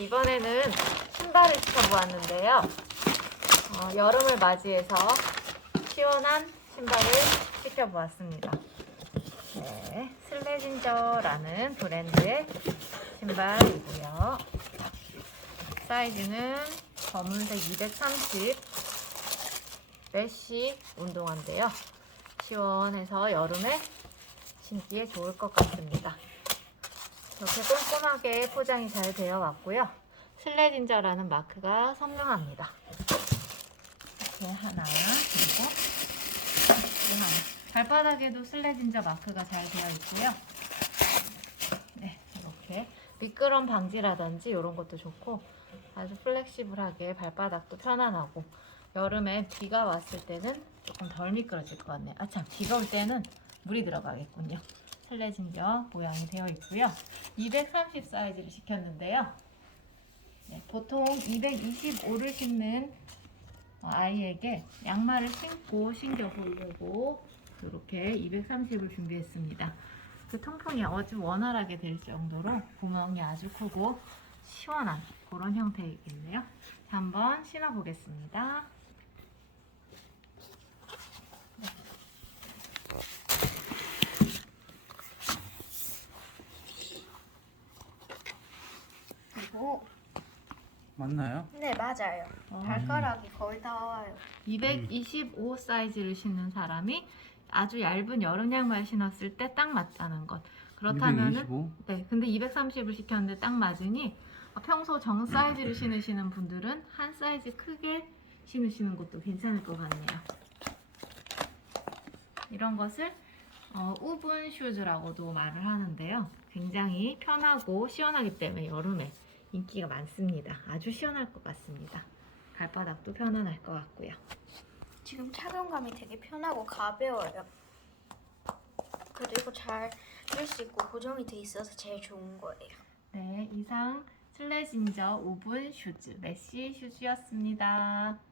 이번에는 신발을 시켜 보았는데요. 어, 여름을 맞이해서 시원한 신발을 시켜 보았습니다. 네, 슬레진저라는 브랜드의 신발이고요. 사이즈는 검은색 230 메쉬 운동화인데요. 시원해서 여름에 신기에 좋을 것 같습니다. 이렇게 꼼꼼하게 포장이 잘 되어 왔고요. 슬레진저라는 마크가 선명합니다. 이렇게 하나, 그리고 또 하나. 발바닥에도 슬레진저 마크가 잘 되어 있고요. 네, 이렇게 미끄럼 방지라든지 이런 것도 좋고 아주 플렉시블하게 발바닥도 편안하고 여름에 비가 왔을 때는 조금 덜 미끄러질 것 같네요. 아참 비가 올 때는 물이 들어가겠군요. 슬레진저 모양이 되어 있고요. 230 사이즈를 시켰는데요. 네, 보통 225를 신는 어, 아이에게 양말을 신고 신겨 보려고 이렇게 230을 준비했습니다. 그 통풍이 아주 원활하게 될 정도로 구멍이 아주 크고 시원한 그런 형태이겠네요. 자, 한번 신어 보겠습니다. 그리고 맞나요? 네 맞아요. 어, 발가락이 거의 다 와요. 225 사이즈를 신는 사람이 아주 얇은 여름 양말 신었을 때 딱 맞다는 것. 그렇다면은 225? 네, 근데 230을 시켰는데 딱 맞으니 평소 정 사이즈를 신으시는 분들은 한 사이즈 크게 신으시는 것도 괜찮을 것 같네요. 이런 것을 어, 우분 슈즈라고도 말을 하는데요. 굉장히 편하고 시원하기 때문에 여름에 인기가 많습니다. 아주 시원할 것 같습니다. 발바닥도 편안할 것 같고요. 지금 착용감이 되게 편하고 가벼워요. 그리고 잘늘수 있고 고정이 돼 있어서 제일 좋은 거예요. 네, 이상 슬래진저 우분 슈즈 메쉬 슈즈였습니다.